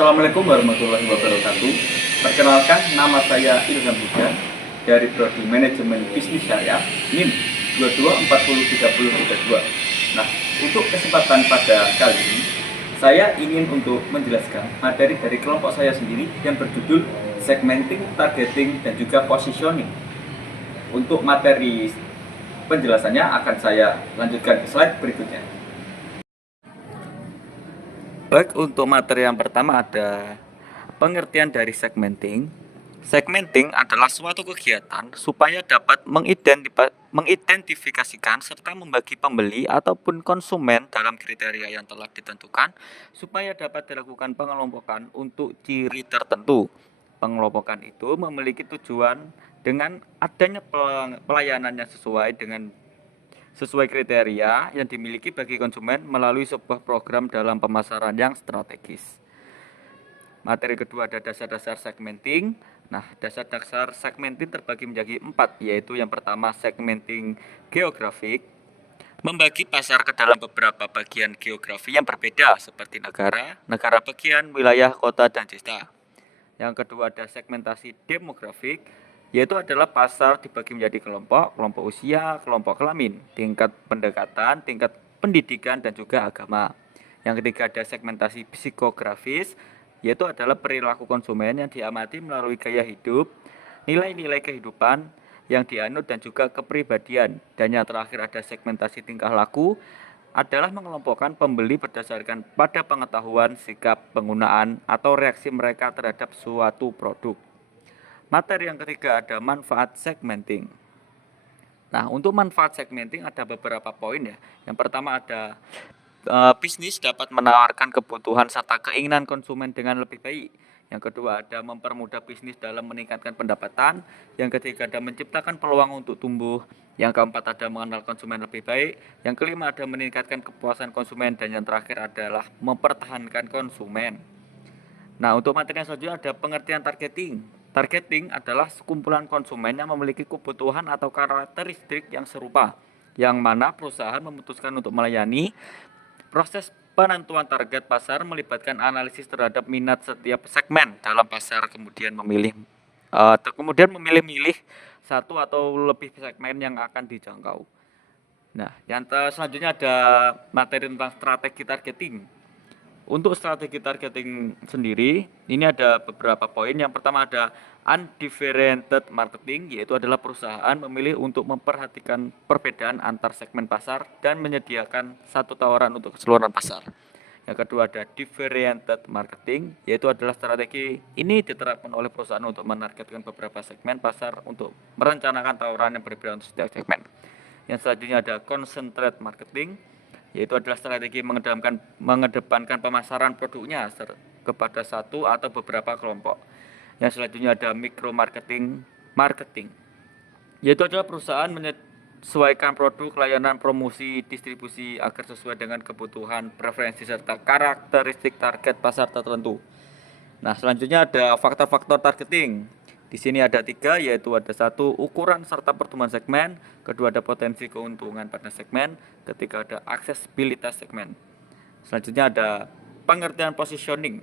Assalamualaikum warahmatullahi wabarakatuh. Perkenalkan, nama saya Ilham Huda dari Prodi Manajemen Bisnis Syariah NIM 22403032. Nah, untuk kesempatan pada kali ini, saya ingin untuk menjelaskan materi dari kelompok saya sendiri yang berjudul Segmenting, Targeting, dan juga Positioning. Untuk materi penjelasannya akan saya lanjutkan ke slide berikutnya. Baik, untuk materi yang pertama ada pengertian dari segmenting. Segmenting adalah suatu kegiatan supaya dapat mengidentifikasikan serta membagi pembeli ataupun konsumen dalam kriteria yang telah ditentukan supaya dapat dilakukan pengelompokan untuk ciri tertentu. Pengelompokan itu memiliki tujuan dengan adanya pelayanan yang sesuai kriteria yang dimiliki bagi konsumen melalui sebuah program dalam pemasaran yang strategis. Materi kedua ada dasar-dasar segmenting. Nah, dasar-dasar segmenting terbagi menjadi 4, yaitu yang pertama segmenting geografik, membagi pasar ke dalam beberapa bagian geografi yang berbeda seperti negara bagian, wilayah, kota, dan desa. Yang kedua ada segmentasi demografik, yaitu adalah pasar dibagi menjadi kelompok usia, kelompok kelamin, tingkat pendekatan, tingkat pendidikan, dan juga agama. Yang ketiga ada segmentasi psikografis, yaitu adalah perilaku konsumen yang diamati melalui gaya hidup, nilai-nilai kehidupan yang dianut, dan juga kepribadian. Dan yang terakhir ada segmentasi tingkah laku, adalah mengelompokkan pembeli berdasarkan pada pengetahuan, sikap, penggunaan, atau reaksi mereka terhadap suatu produk. Materi yang ketiga ada manfaat segmenting. Nah, untuk manfaat segmenting ada beberapa poin ya. Yang pertama ada bisnis dapat menawarkan kebutuhan serta keinginan konsumen dengan lebih baik. Yang kedua ada mempermudah bisnis dalam meningkatkan pendapatan. Yang ketiga ada menciptakan peluang untuk tumbuh. Yang keempat ada mengenal konsumen lebih baik. Yang kelima ada meningkatkan kepuasan konsumen. Dan yang terakhir adalah mempertahankan konsumen. Nah, untuk materi yang selanjutnya ada pengertian targeting. Targeting adalah sekumpulan konsumen yang memiliki kebutuhan atau karakteristik yang serupa, yang mana perusahaan memutuskan untuk melayani. Proses penentuan target pasar melibatkan analisis terhadap minat setiap segmen dalam pasar, kemudian memilih satu atau lebih segmen yang akan dijangkau. Nah, yang selanjutnya ada materi tentang strategi targeting. Untuk strategi targeting sendiri, ini ada beberapa poin. Yang pertama ada undifferentiated marketing, yaitu adalah perusahaan memilih untuk memperhatikan perbedaan antar segmen pasar dan menyediakan satu tawaran untuk keseluruhan pasar. Yang kedua ada differentiated marketing, yaitu adalah strategi ini diterapkan oleh perusahaan untuk menargetkan beberapa segmen pasar untuk merencanakan tawaran yang berbeda untuk setiap segmen. Yang selanjutnya ada concentrated marketing, yaitu adalah strategi mengedepankan pemasaran produknya kepada satu atau beberapa kelompok. Yang selanjutnya ada micro marketing, yaitu adalah perusahaan menyesuaikan produk, layanan, promosi, distribusi agar sesuai dengan kebutuhan, preferensi, serta karakteristik target pasar tertentu. Nah, selanjutnya ada faktor-faktor targeting. Di sini ada 3, yaitu ada 1 ukuran serta pertumbuhan segmen, kedua ada potensi keuntungan pada segmen, ketiga ada aksesibilitas segmen. Selanjutnya ada pengertian positioning.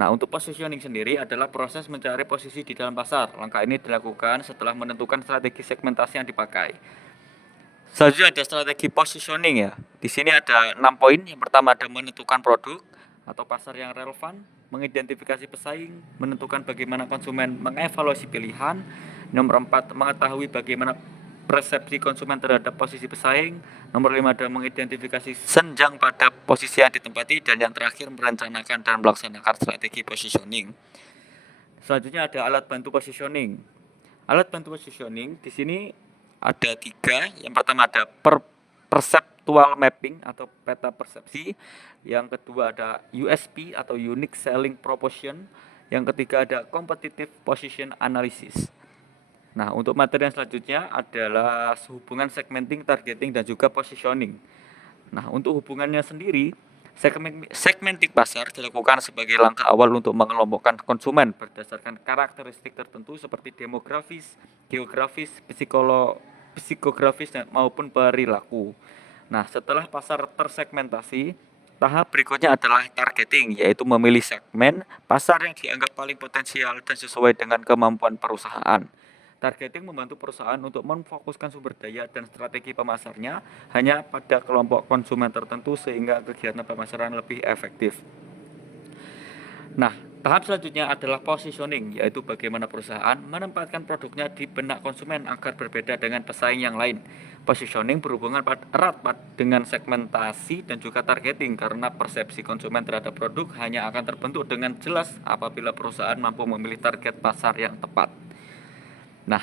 Nah, untuk positioning sendiri adalah proses mencari posisi di dalam pasar. Langkah ini dilakukan setelah menentukan strategi segmentasi yang dipakai. Selanjutnya ada strategi positioning ya. Di sini ada 6 poin. Yang pertama ada menentukan produk atau pasar yang relevan, mengidentifikasi pesaing, menentukan bagaimana konsumen mengevaluasi pilihan. Nomor 4, mengetahui bagaimana persepsi konsumen terhadap posisi pesaing. Nomor 5 ada mengidentifikasi senjang pada posisi yang ditempati. Dan yang terakhir merencanakan dan melaksanakan strategi positioning. Selanjutnya ada alat bantu positioning. Alat bantu positioning di sini ada 3. Yang pertama ada perceptual mapping atau peta persepsi. Yang kedua ada USP atau unique selling proposition. Yang ketiga ada competitive position analysis. Nah, untuk materi yang selanjutnya adalah hubungan segmenting, targeting, dan juga positioning. Nah, untuk hubungannya sendiri, segmenting pasar dilakukan sebagai langkah awal untuk mengelompokkan konsumen berdasarkan karakteristik tertentu seperti demografis, geografis, psikografis maupun perilaku. Nah, setelah pasar tersegmentasi, Tahap berikutnya adalah targeting, yaitu memilih segmen pasar yang dianggap paling potensial dan sesuai dengan kemampuan perusahaan. Targeting membantu perusahaan untuk memfokuskan sumber daya dan strategi pemasarnya hanya pada kelompok konsumen tertentu sehingga kegiatan pemasaran lebih efektif. Nah, tahap selanjutnya adalah positioning, yaitu bagaimana perusahaan menempatkan produknya di benak konsumen agar berbeda dengan pesaing yang lain. Positioning berhubungan erat dengan segmentasi dan juga targeting karena persepsi konsumen terhadap produk hanya akan terbentuk dengan jelas apabila perusahaan mampu memilih target pasar yang tepat. Nah,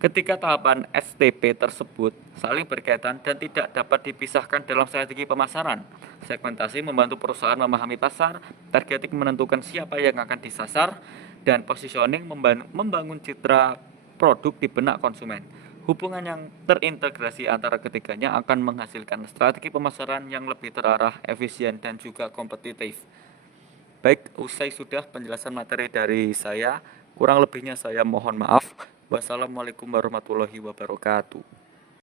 ketika tahapan STP tersebut saling berkaitan dan tidak dapat dipisahkan dalam strategi pemasaran, segmentasi membantu perusahaan memahami pasar, targeting menentukan siapa yang akan disasar, dan positioning membangun citra produk di benak konsumen. Hubungan yang terintegrasi antara ketiganya akan menghasilkan strategi pemasaran yang lebih terarah, efisien, dan juga kompetitif. Baik, usai sudah penjelasan materi dari saya. Kurang lebihnya saya mohon maaf. Wassalamualaikum warahmatullahi wabarakatuh.